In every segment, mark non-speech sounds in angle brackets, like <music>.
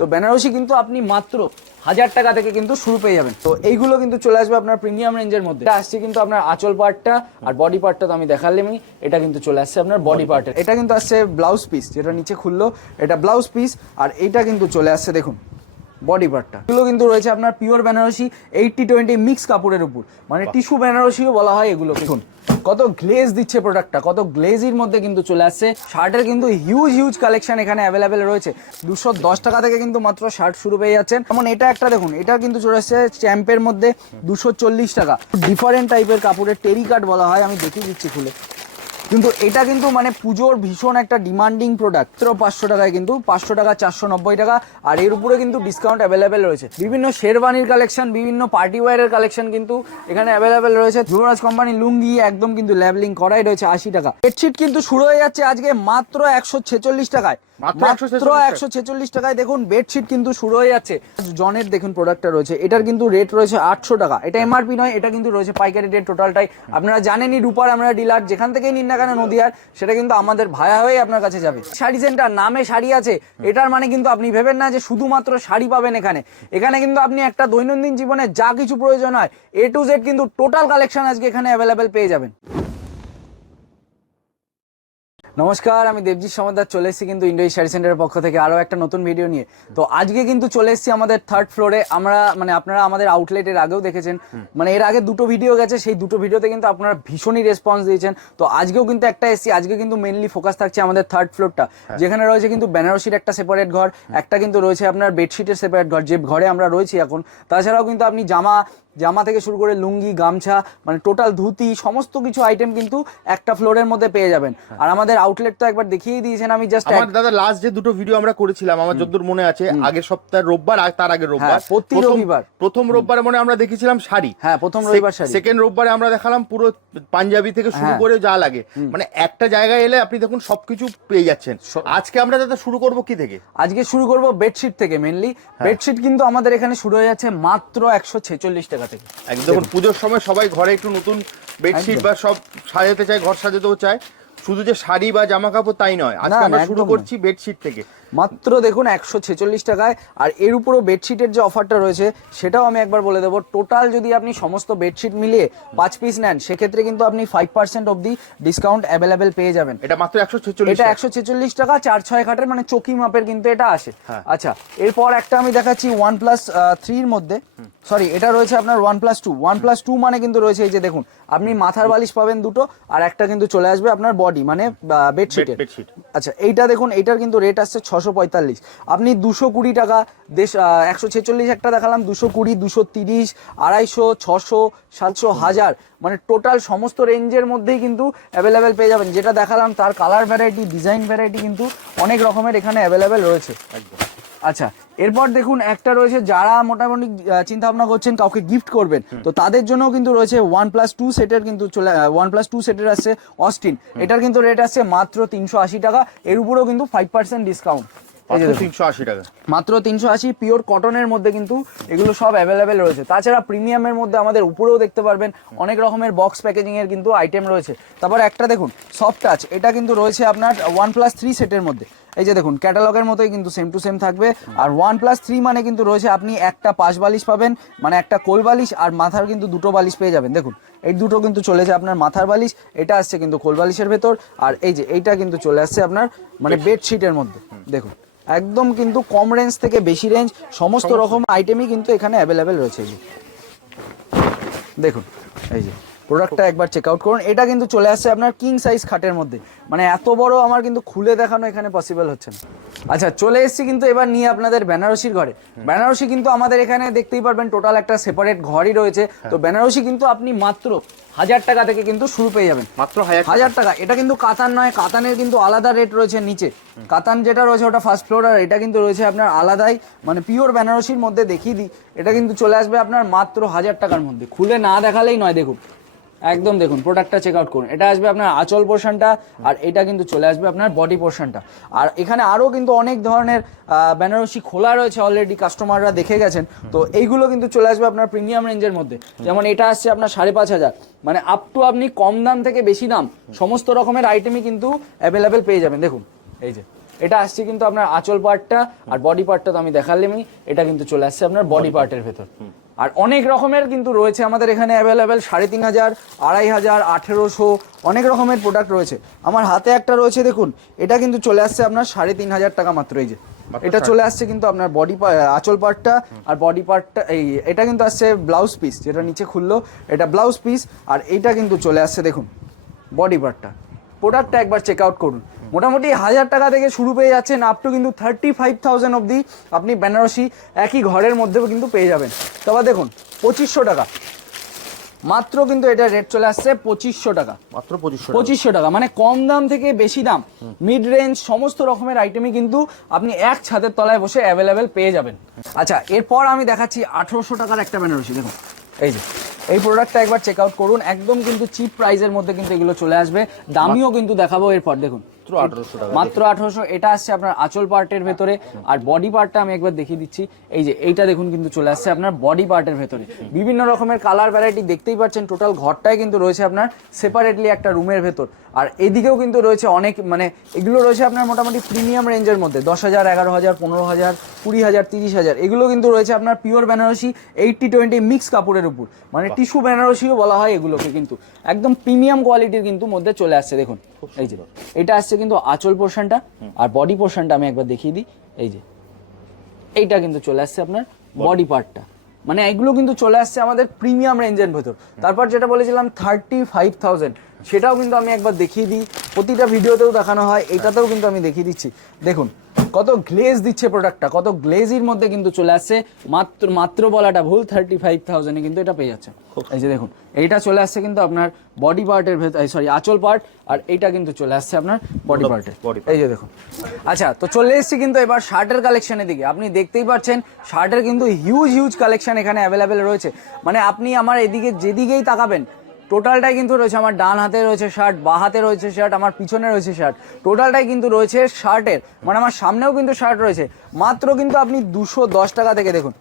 তো বেনারসি কিন্তু আপনি মাত্র হাজার টাকা থেকে কিন্তু শুরু পেয়ে যাবেন। তো এইগুলো কিন্তু চলে আসবে আপনার প্রিমিয়াম রেঞ্জের মধ্যে। আসছে কিন্তু আপনার আচল পার্টটা আর বডি পার্টটা তো আমি দেখালামই। এটা কিন্তু চলে আসছে আপনার বডি পার্টের এটা কিন্তু আসছে ব্লাউজ পিস যেটা নিচে খুললো। এটা ব্লাউজ পিস আর এটা কিন্তু চলে আসছে দেখুন। বডি পার্টটা এগুলো কিন্তু রয়েছে আপনার pure Banarasi eighty twenty mix কাপড়ের উপর। মানে টিস্যু বেনারসিও বলা হয় এগুলো দেখুন কত গ্লেজ দিচ্ছে প্রোডাক্টটা কত গ্লেজির মধ্যে কিন্তু চলে আসছে। শার্টের কিন্তু হিউজ হিউজ কালেকশন এখানে অ্যাভেলেবেল রয়েছে। দুশো দশ টাকা থেকে কিন্তু মাত্র শার্ট শুরু পেয়ে যাচ্ছেন। যেমন এটা একটা দেখুন এটা কিন্তু চলে আসছে চ্যাম্পের মধ্যে দুশো চল্লিশ টাকা। ডিফারেন্ট টাইপের কাপড়ের টেরিকাট বলা হয় আমি দেখিয়ে দিচ্ছি খুলে। কিন্তু এটা কিন্তু মানে পুজোর ভীষণ একটা ডিমান্ডিং প্রোডাক্ট মাত্র পাঁচশো টাকায় কিন্তু, পাঁচশো টাকা, চারশো নব্বই টাকা, আর এর উপরে কিন্তু ডিসকাউন্ট অ্যাভেলেবেল রয়েছে। বিভিন্ন শেরবানির কালেকশন বিভিন্ন পার্টি ওয়ারের কালেকশন কিন্তু এখানে অ্যাভেলেবেল রয়েছে। যুবরাজ কোম্পানি লুঙ্গি একদম কিন্তু ল্যাবলিং করাই রয়েছে আশি টাকা। বেডশিট কিন্তু শুরু হয়ে যাচ্ছে আজকে মাত্র একশো ছেচল্লিশ টাকায়। মাত্র মাত্র 146 একশো ছেচল্লিশ টাকায় দেখুন বেডশিট কিন্তু শুরু হয়ে যাচ্ছে। জনের দেখুন প্রোডাক্টটা রয়েছে এটার কিন্তু রেট রয়েছে আটশো টাকা। এটা এমআরপি নয় এটা কিন্তু রয়েছে পাইকারি রেট টোটালটাই আপনারা জানেনই রূপার আমরা ডিলার যেখান থেকেই নিন না কেন নদীয়ার সেটা কিন্তু আমাদের ভায়া হয়ে আপনার কাছে যাবে। শাড়ি সেন্টার নামে শাড়ি আছে এটার মানে কিন্তু আপনি ভেবেন না যে শুধুমাত্র শাড়ি পাবেন এখানে। এখানে কিন্তু আপনি একটা দৈনন্দিন জীবনে যা কিছু প্রয়োজন হয় এ টু জেড কিন্তু টোটাল কালেকশন আজকে এখানে অ্যাভেলেবেল পেয়ে যাবেন। নমস্কার আমি দেবজিৎ সমাদার চলে এসেছি কিন্তু ইন্ডো শাড়ি সেন্টারের পক্ষ থেকে আরও একটা নতুন ভিডিও নিয়ে। তো আজকে কিন্তু চলে এসেছি আমাদের থার্ড ফ্লোরে আমরা মানে আপনারা আমাদের আউটলেটের আগেও দেখেছেন। মানে এর আগে দুটো ভিডিও গেছে সেই দুটো ভিডিওতে কিন্তু আপনারা ভীষণই রেসপন্স দিয়েছেন। তো আজকেও কিন্তু একটা এসেছি আজকে কিন্তু মেনলি ফোকাস থাকছে আমাদের থার্ড ফ্লোরটা যেখানে রয়েছে কিন্তু বেনারসির একটা সেপারেট ঘর একটা কিন্তু রয়েছে আপনার বেডশিটের সেপারেট ঘর যে ঘরে আমরা রয়েছি এখন। তাছাড়াও কিন্তু আপনি জামা জামা থেকে শুরু করে লুঙ্গি গামছা মানে টোটাল ধুতি সমস্ত কিছু আইটেম কিন্তু একটা ফ্লোরের মধ্যে পেয়ে যাবেন। আর আমাদের আউটলেট তো একবার দেখিয়ে দিয়েছেন আমি জাস্ট আমার দাদা লাস্ট যে দুটো ভিডিও আমরা করেছিলাম আমার যতদূর মনে আছে আগের সপ্তাহের রোববার আর তার আগের রোববার। হ্যাঁ, প্রতি রবিবার। প্রথম রোববারে মনে আমরা দেখেছিলাম শাড়ি। হ্যাঁ, প্রথম রবিবার শাড়ি। সেকেন্ড রোববারে আমরা দেখালাম পুরো পাঞ্জাবি থেকে শুরু হ্যাঁ। করে যা লাগে। মানে একটা জায়গায় এলে আপনি দেখুন সবকিছু পেয়ে যাচ্ছেন। আজকে আমরা দাদা শুরু করব কি থেকে? আজকে শুরু করব বেডশিট থেকে মেনলি বেডশিট কিন্তু আমাদের এখানে শুরু হয়ে যাচ্ছে মাত্র একশো ছেচল্লিশ টাকা। থেকে। একদম। পুজোর সময় সবাই ঘরে একটু নতুন বেডশিট বা সব সাজাতে চায় ঘর সাজাতেও চায়। শুধু যে শাড়ি বা জামা কাপড় তাই নয়। আজকে আমরা শুরু করছি বেডশিট থেকে। মাত্র দেখুন একশো ছেচল্লিশ টাকায়। আর এর উপরও বেডশিটের যে অফারটা রয়েছে সেটাও আমি একবার বলে দেবো। টোটাল যদি আপনি সমস্ত বেডশিট মিলিয়ে পাঁচ পিস নেন সেক্ষেত্রে কিন্তু আপনি ফাইভ পার্সেন্ট অব্দি ডিসকাউন্ট অ্যাভেলেবেল পেয়ে যাবেন। এটা মাত্র একশো ছেচল্লিশ এটা একশো ছেচল্লিশ টাকা চার ছয় খাটের মানে চকি মাপের কিন্তু এটা আসে। হ্যাঁ। আচ্ছা এরপর একটা আমি দেখাচ্ছি ওয়ান প্লাস থ্রির মধ্যে। সরি এটা রয়েছে আপনার one plus two one plus two মানে কিন্তু রয়েছে এই যে দেখুন আপনি মাথার বালিশ পাবেন দুটো আর একটা কিন্তু চলে আসবে আপনার বডি মানে বেডশিটের বেডশিট আচ্ছা এইটা দেখুন এইটার কিন্তু রেট আসছে ছশো পঁয়তাল্লিশ। আপনি দুশো কুড়ি টাকা দেশ একশো ছেচল্লিশ একটা দেখালাম দুশো কুড়ি দুশো তিরিশ আড়াইশো ছশো সাতশো হাজার মানে টোটাল সমস্ত রেঞ্জের মধ্যেই কিন্তু অ্যাভেলেবেল পেয়ে যাবেন। যেটা দেখালাম তার কালার ভ্যারাইটি ডিজাইন ভ্যারাইটি কিন্তু অনেক রকমের এখানে অ্যাভেলেবেল রয়েছে। একদম। আচ্ছা এরপর দেখুন একটা রয়েছে যারা মোটামুটি চিন্তা ভাবনা করছেন কাউকে গিফট করবেন তো তাদের জন্যও কিন্তু রয়েছে ওয়ান প্লাস টু সেটের কিন্তু চলে ওয়ান প্লাস টু সেটের আসছে অস্টিন এটার কিন্তু রেট আসছে মাত্র তিনশো আশি টাকা এর উপরেও কিন্তু ফাইভ পার্সেন্ট ডিসকাউন্ট তিনশো আশি টাকা। মাত্র তিনশো আশি পিওর কটনের মধ্যে কিন্তু এগুলো সব অ্যাভেলেবেল রয়েছে। তাছাড়া প্রিমিয়ামের মধ্যে আমাদের উপরেও দেখতে পারবেন অনেক রকমের বক্স প্যাকেজিং এর কিন্তু আইটেম রয়েছে। তারপর একটা দেখুন সফট টাচ এটা কিন্তু রয়েছে আপনার ওয়ান প্লাস থ্রি সেটের মধ্যে। এই যে দেখুন ক্যাটালগের মতোই কিন্তু সেম টু সেম থাকবে। আর ওয়ান প্লাস থ্রি মানে কিন্তু রয়েছে আপনি একটা পাশ বালিশ পাবেন মানে একটা কোল বালিশ আর মাথার কিন্তু দুটো বালিশ পেয়ে যাবেন। দেখুন এই দুটো কিন্তু চলে যায় আপনার মাথার বালিশ এটা আসছে কিন্তু কোল বালিশের ভেতর আর এই যে এইটা কিন্তু চলে আসছে আপনার মানে বেডশিটের মধ্যে। দেখুন একদম কিন্তু কম রেঞ্জ থেকে বেশি রেঞ্জ সমস্ত রকম আইটেমই কিন্তু এখানে অ্যাভেলেবেল রয়েছে। এই যে দেখুন এই যে প্রোডাক্টটা একবার চেক আউট করুন। এটা কিন্তু চলে আসছে আপনার কিং সাইজ খাটের মধ্যে। মানে এত বড় আমার কিন্তু খুলে দেখানো এখানে পসিবল হচ্ছে না। আচ্ছা চলে এসেছি কিন্তু এবার নিয়ে আপনাদের বেনারসির ঘরে। বেনারসি কিন্তু আমাদের এখানে দেখতেই পারবেন টোটাল একটা সেপারেট ঘরই রয়েছে। তো বেনারসি কিন্তু আপনি মাত্র হাজার টাকা থেকে কিন্তু শুরু পেয়ে যাবেন। মাত্র হাজার হাজার টাকা। এটা কিন্তু কাতান নয় কাতানের কিন্তু আলাদা রেট রয়েছে নিচে। কাতান যেটা রয়েছে ওটা ফার্স্ট ফ্লোর আর এটা কিন্তু রয়েছে আপনার আলাদাই মানে পিওর বেনারসির মধ্যে দেখিয়ে দিই। এটা কিন্তু চলে আসবে আপনার মাত্র হাজার টাকার মধ্যে। খুলে না দেখালেই নয় দেখুন। একদম দেখুন প্রোডাক্টটা চেক আউট করুন। এটা আসবে আপনার আঁচল পোর্শনটা আর এটা কিন্তু চলে আসবে আপনার বডি পোর্শনটা আর এখানে আরও কিন্তু অনেক ধরনের বেনারসি খোলা রয়েছে অলরেডি কাস্টমাররা দেখে গেছেন। তো এইগুলো কিন্তু চলে আসবে আপনার প্রিমিয়াম রেঞ্জের মধ্যে। যেমন এটা আসছে আপনার সাড়ে পাঁচ হাজার। মানে আপ টু আপনি কম দাম থেকে বেশি দাম, সমস্ত রকমের আইটেমই কিন্তু অ্যাভেলেবেল পেয়ে যাবেন। দেখুন, এই যে, এটা আসছে কিন্তু আপনার আঁচল পার্টটা আর বডি পার্টটা তো আমি দেখালামই, এটা কিন্তু চলে আসছে আপনার বডি পার্টের ভেতর। আর অনেক রকমের কিন্তু রয়েছে আমাদের এখানে অ্যাভেলেবেল সাড়ে তিন হাজার আড়াই হাজার আঠেরোশো অনেক রকমের প্রোডাক্ট রয়েছে। আমার হাতে একটা রয়েছে দেখুন এটা কিন্তু চলে আসছে আপনার সাড়ে তিন হাজার টাকা মাত্র এই যে। এটা চলে আসছে কিন্তু আপনার বডি আঁচল পার্টটা আর বডি পার্টটা এই এটা কিন্তু আসছে ব্লাউজ পিস যেটা নিচে খুললো এটা ব্লাউজ পিস আর এইটা কিন্তু চলে আসছে দেখুন বডি পার্টটা প্রোডাক্টটা একবার চেক আউট করুন। মোটামুটি হাজার টাকা থেকে শুরু পেয়ে যাচ্ছেন আপ টু কিন্তু থার্টি ফাইভ থাউজেন্ড অবধি আপনি বেনারসি একই ঘরের মধ্যেও কিন্তু পেয়ে যাবেন। তবে দেখুন পঁচিশশো টাকা। মাত্র কিন্তু এটা রেট চলে আসছে পঁচিশশো টাকা। মাত্র পঁচিশশো পঁচিশশো টাকা মানে কম দাম থেকে বেশি দাম। মিড রেঞ্জ সমস্ত রকমের আইটেমই কিন্তু আপনি এক ছাদের তলায় বসে অ্যাভেলেবেল পেয়ে যাবেন। আচ্ছা এরপর আমি দেখাচ্ছি আঠেরোশো টাকার একটা বেনারসি দেখুন। এই যে এই প্রোডাক্টটা একবার চেক আউট করুন। একদম কিন্তু চিপ প্রাইসের মধ্যে কিন্তু এগুলো চলে আসবে। দামিও কিন্তু দেখাবো এরপর, দেখুন। মাত্র আঠারোশো টাকা। মাত্র আঠারোশো এটা আসছে আপনার আঁচল পার্টের ভেতরে। আর বডি পার্টটা আমি একবার দেখিয়ে দিচ্ছি। এই যে এইটা দেখুন কিন্তু চলে আসছে আপনার বডি পার্টের ভেতরে। বিভিন্ন রকমের কালার ভ্যারাইটি দেখতেই পাচ্ছেন টোটাল ঘরটাই কিন্তু রয়েছে আপনার সেপারেটলি একটা রুমের ভেতর। আর এদিকেও কিন্তু রয়েছে অনেক মানে এগুলো রয়েছে আপনার মোটামুটি প্রিমিয়াম রেঞ্জের মধ্যে। দশ হাজার এগারো হাজার পনেরো হাজার কুড়ি হাজার তিরিশ হাজার। এগুলো কিন্তু রয়েছে আপনার pure Banarasi eighty twenty mix কাপড়ের উপর। মানে টিস্যু বেনারসিও বলা হয় এগুলোকে কিন্তু। একদম প্রিমিয়াম কোয়ালিটির কিন্তু মধ্যে চলে আসছে দেখুন। এই যে এটা আসছে কিন্তু আঁচল পোর্শনটা আর বডি পোর্শনটা আমি একবার দেখিয়ে দিই। এই যে এইটা কিন্তু চলে আসছে আপনার বডি পার্টটা মানে এগুলো কিন্তু চলে আসছে আমাদের প্রিমিয়াম রেঞ্জের ভেতর। তারপর যেটা বলেছিলাম থার্টি ফাইভ থাউজেন্ড সেটাও কিন্তু আমি একবার দেখিয়ে দিই। প্রতিটা ভিডিওতেও দেখানো হয় এটাতেও কিন্তু আমি দেখিয়ে দিচ্ছি। দেখুন কত গ্লেজ দিচ্ছে প্রোডাক্টটা কত গ্লেজির মধ্যে কিন্তু চলে আসছে। মাত্র মাত্র বলাটা ভুল থার্টি ফাইভ থাউজেন্ডে কিন্তু এটা পেয়ে যাচ্ছে। এই যে দেখুন এইটা চলে আসছে কিন্তু আপনার বডি পার্টের ভেতর সরি আঁচল পার্ট আর এইটা কিন্তু চলে আসছে আপনার বডি পার্টে এই যে দেখুন। আচ্ছা তো চলে এসেছি কিন্তু এবার শার্টের কালেকশনের দিকে। আপনি দেখতেই পাচ্ছেন শার্টের কিন্তু হিউজ হিউজ কালেকশন এখানে অ্যাভেলেবেল রয়েছে। মানে আপনি আমার এদিকে যেদিকেই তাকাবেন টোটালটাই কিন্তু রয়েছে আমার ডান হাতে রয়েছে শার্ট বা হাতে রয়েছে শার্ট আমার পিছনে রয়েছে শার্ট টোটালটাই কিন্তু রয়েছে শার্টের মানে আমার সামনেও কিন্তু শার্ট রয়েছে। মাত্র কিন্তু আপনি দুশো দশ টাকা থেকে দেখুন,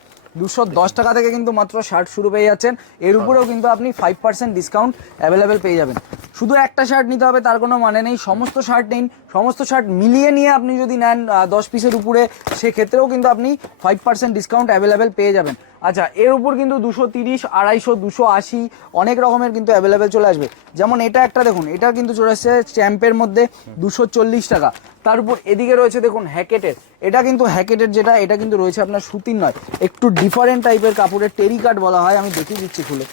দুশো দশ টাকা থেকে কিন্তু মাত্র শার্ট শুরু পেয়ে যাচ্ছেন। এর উপরেও কিন্তু আপনি ফাইভ পার্সেন্ট ডিসকাউন্ট অ্যাভেলেবেল পেয়ে যাবেন। শুধু একটা শার্ট নিতে হবে, তার কোনো মানে নেই, সমস্ত শার্ট নিন, সমস্ত শার্ট মিলিয়ে নিয়ে আপনি যদি নেন দশ পিসের উপরে, সেক্ষেত্রেও কিন্তু আপনি ফাইভ পার্সেন্ট ডিসকাউন্ট অ্যাভেলেবেল পেয়ে যাবেন। আচ্ছা এর উপর কিন্তু দুশো তিরিশ আড়াইশো দুশো আশি অনেক রকমের কিন্তু অ্যাভেলেবেল চলে আসবে। যেমন এটা একটা দেখুন এটা কিন্তু চলে আসছে চ্যাম্পের মধ্যে দুশো চল্লিশ টাকা। তার উপর এদিকে রয়েছে দেখুন হ্যাকেটের। এটা কিন্তু হ্যাকেটের যেটা এটা কিন্তু রয়েছে আপনার সুতির নয় একটু ডিফারেন্ট টাইপের কাপড়ের টেরিকাট বলা হয় আমি দেখিয়ে দিচ্ছি খুলে।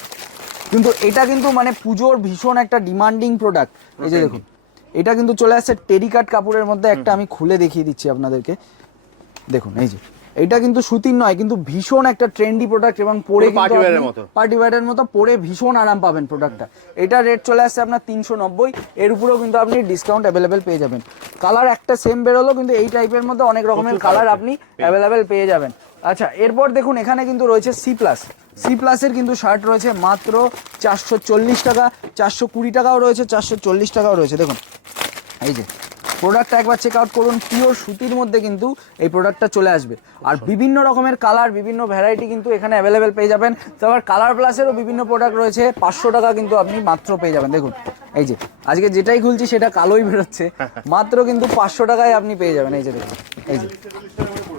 কিন্তু এটা কিন্তু মানে পুজোর ভীষণ একটা ডিমান্ডিং প্রোডাক্ট এই যে দেখুন এটা কিন্তু চলে আসছে টেরিকাট কাপড়ের মধ্যে একটা আমি খুলে দেখিয়ে দিচ্ছি আপনাদেরকে। দেখুন এই যে। এটা কিন্তু সুতির নয় কিন্তু ভীষণ একটা ট্রেন্ডি প্রোডাক্ট এবং পরে। পার্টি ওয়্যারের মতো। পরে ভীষণ আরাম পাবেন প্রোডাক্টটা এটা রেট চলে আসছে আপনার তিনশো নব্বই এর উপরেও কিন্তু আপনি ডিসকাউন্ট অ্যাভেলেবেল পেয়ে যাবেন। কালার একটা সেম বেরোলো কিন্তু এই টাইপের মধ্যে অনেক রকমের কালার আপনি অ্যাভেলেবেল পেয়ে যাবেন। আচ্ছা এরপর দেখুন এখানে কিন্তু রয়েছে সি প্লাস সি প্লাসের কিন্তু শার্ট রয়েছে মাত্র চারশো চল্লিশ টাকা চারশো কুড়ি টাকাও রয়েছে চারশো চল্লিশ টাকাও রয়েছে। দেখুন এই যে প্রোডাক্টটা একবার চেক আউট করুন পিওর সুতির মধ্যে কিন্তু এই প্রোডাক্টটা চলে আসবে। আর বিভিন্ন রকমের কালার বিভিন্ন ভ্যারাইটি কিন্তু এখানে অ্যাভেলেবেল পেয়ে যাবেন। তো আবার কালার প্লাসেরও বিভিন্ন প্রোডাক্ট রয়েছে পাঁচশো টাকা কিন্তু আপনি মাত্র পেয়ে যাবেন। দেখুন এই যে আজকে যেটাই খুলছি সেটা কালোই বেরোচ্ছে <laughs> মাত্র কিন্তু পাঁচশো টাকায় আপনি পেয়ে যাবেন। এই যে দেখুন এই যে।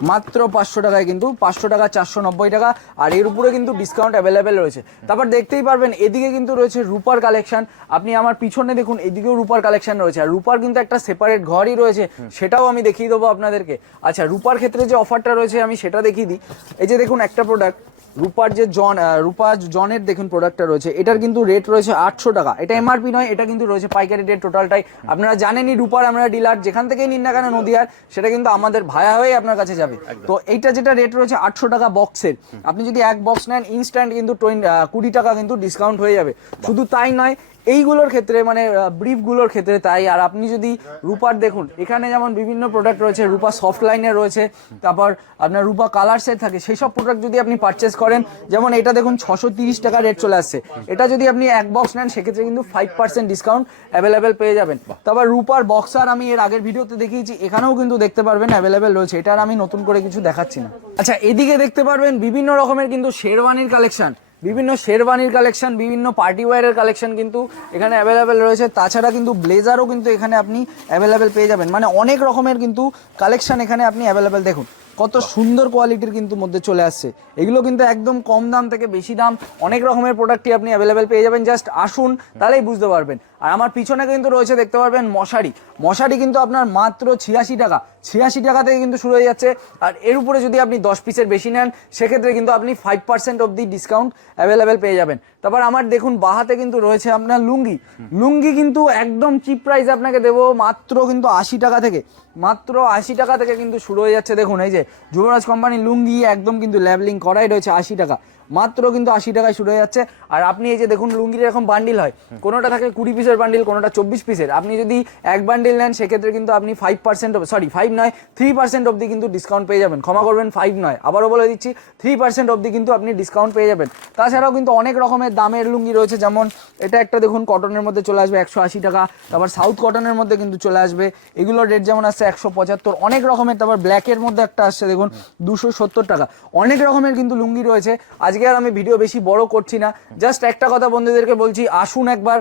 মাত্র পাঁচশো টাকায় কিন্তু পাঁচশো টাকা চারশো নব্বই টাকা আর এর উপরে কিন্তু ডিসকাউন্ট অ্যাভেলেবেল রয়েছে। তারপর দেখতেই পারবেন এদিকে কিন্তু রয়েছে রূপার কালেকশন আপনি আমার পিছনে দেখুন এদিকেও রূপার কালেকশন রয়েছে। আর রূপার কিন্তু একটা সেপারেট ঘরই রয়েছে সেটাও আমি দেখিয়ে দেবো আপনাদেরকে। আচ্ছা রূপার ক্ষেত্রে যে অফারটা রয়েছে আমি সেটা দেখিয়ে দিই। এই যে দেখুন একটা প্রোডাক্ট রূপার যে জন রূপা জনের দেখুন প্রোডাক্টটা রয়েছে এটার কিন্তু রেট রয়েছে আটশো টাকা। এটা এমআরপি নয় এটা কিন্তু রয়েছে পাইকারি রেট টোটালটাই আপনারা জানেনই রূপার আমরা ডিলার যেখান থেকেই নিন না কেন নদিয়ার সেটা কিন্তু আমাদের ভায়া হয়ে আপনার কাছে যাবে। তো এইটা যেটা রেট রয়েছে আটশো টাকা বক্সের আপনি যদি এক বক্স নেন ইনস্ট্যান্ট কিন্তু টোয়েন্টি কুড়ি টাকা কিন্তু ডিসকাউন্ট হয়ে যাবে। শুধু তাই নয় এইগুলোর ক্ষেত্রে মানে ব্রিফগুলোর ক্ষেত্রে তাই। আর আপনি যদি রূপার দেখুন, এখানে যেমন বিভিন্ন প্রোডাক্ট রয়েছে, রূপা সফট লাইনে রয়েছে, তারপর আপনার রূপা কালার সেট থাকে, সেই সব প্রোডাক্ট যদি আপনি পারচেস করেন, যেমন এটা দেখুন ছশো তিরিশ টাকা রেট চলে আসছে। এটা যদি আপনি এক বক্স নেন, সেক্ষেত্রে কিন্তু ফাইভ পার্সেন্ট ডিসকাউন্ট অ্যাভেলেবেল পেয়ে যাবেন। তারপর রূপার বক্সার আমি এর আগের ভিডিওতে দেখিয়েছি, এখানেও কিন্তু দেখতে পারবেন অ্যাভেলেবেল রয়েছে। এটা আর আমি নতুন করে কিছু দেখাচ্ছি না। আচ্ছা এদিকে দেখতে পারবেন বিভিন্ন রকমের কিন্তু শেরওয়ানির কালেকশন বিভিন্ন শেরবানির কালেকশন বিভিন্ন পার্টি ওয়্যারের কালেকশন কিন্তু এখানে অ্যাভেলেবেল রয়েছে। তাছাড়া কিন্তু ব্লেজারও কিন্তু এখানে আপনি অ্যাভেলেবেল পেয়ে যাবেন। মানে অনেক রকমের কিন্তু কালেকশন এখানে আপনি অ্যাভেলেবেল দেখুন, কত সুন্দর কোয়ালিটির কিন্তু মধ্যে চলে আসছে। এগুলো কিন্তু একদম কম দাম থেকে বেশি দাম, অনেক রকমের প্রোডাক্টই আপনি অ্যাভেলেবেল পেয়ে যাবেন। জাস্ট আসুন, তাহলেই বুঝতে পারবেন। আর আমার পিছনে কিন্তু রয়েছে, দেখতে পারবেন, মশারি। মশারি কিন্তু আপনার মাত্র ছিয়াশি টাকা। ছিয়াশি টাকা থেকে কিন্তু শুরু হয়ে যাচ্ছে। আর এর উপরে যদি আপনি দশ পিসের বেশি নেন, সেক্ষেত্রে কিন্তু আপনি ফাইভ পার্সেন্ট অব দি ডিসকাউন্ট অ্যাভেলেবেল পেয়ে যাবেন। তারপর আমার দেখুন, বাহাতে কিন্তু রয়েছে আপনার লুঙ্গি। লুঙ্গি কিন্তু একদম চিপ প্রাইস আপনাকে দেবো মাত্র কিন্তু আশি টাকা থেকে। মাত্র আশি টাকা থেকে কিন্তু শুরু হয়ে যাচ্ছে। দেখুন, এই যে যুবরাজ কোম্পানির লুঙ্গি একদম কিন্তু ল্যাবলিং করাই রয়েছে আশি টাকা। মাত্র কিন্তু আশি টাকায় শুরু হয়ে যাচ্ছে। আর আপনি এই যে দেখুন, লুঙ্গির এরকম বান্ডিল হয়, কোনোটা থাকে কুড়ি পিসের বান্ডিল কোনোটা চব্বিশ পিসের আপনি যদি এক বান্ডিল নেন, সেক্ষেত্রে কিন্তু আপনি ফাইভ পার্সেন্ট সরি ফাইভ নয় থ্রি পার্সেন্ট অবধি কিন্তু ডিসকাউন্ট পেয়ে যাবেন। ক্ষমা করবেন ফাইভ নয়। আবারও বলে দিচ্ছি থ্রি পার্সেন্ট অবধি কিন্তু আপনি ডিসকাউন্ট পেয়ে যাবেন। তাছাড়াও কিন্তু অনেক রকমের দামের লুঙ্গি রয়েছে, যেমন এটা একটা দেখুন কটনের মধ্যে চলে আসবে একশো আশি টাকা, তারপর সাউথ কটনের মধ্যে কিন্তু চলে আসবে। এগুলোর রেট যেমন আসছে একশো পঁচাত্তর, অনেক রকমের, তারপর ব্ল্যাকের মধ্যে একটা আসছে দেখুন, দুশো সত্তর টাকা। অনেক রকমের কিন্তু লুঙ্গি রয়েছে। আজকে আর আমি ভিডিও বেশি বড় করছি না। জাস্ট একটা কথা বন্ধুদেরকে বলছি আসুন একবার।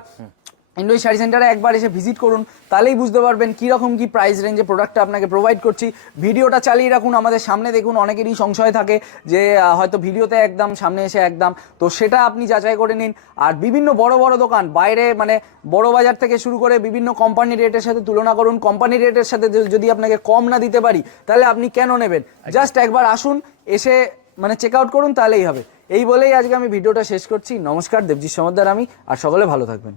ইন্ডোই শাড়ি সেন্টারে একবার এসে ভিজিট করুন তাহলেই বুঝতে পারবেন কীরকম কী প্রাইস রেঞ্জে প্রোডাক্টটা আপনাকে প্রোভাইড করছি। ভিডিওটা চালিয়ে রাখুন আমাদের সামনে দেখুন অনেকেরই সংশয় থাকে যে হয়তো ভিডিওতে একদম সামনে এসে একদম। তো সেটা আপনি যাচাই করে নিন। আর বিভিন্ন বড় বড় দোকান বাইরে মানে বড় বাজার থেকে শুরু করে বিভিন্ন কোম্পানি রেটের সাথে তুলনা করুন। কোম্পানি রেটের সাথে যদি আপনাকে কম না দিতে পারি তাহলে আপনি কেন নেবেন? জাস্ট একবার আসুন এসে মানে চেক আউট করুন তাহলেই হবে। এই বলেই আজকে আমি ভিডিওটা শেষ করছি। নমস্কার, দেবজিৎ সমদ্দার আমি, আর সকলে ভালো থাকবেন।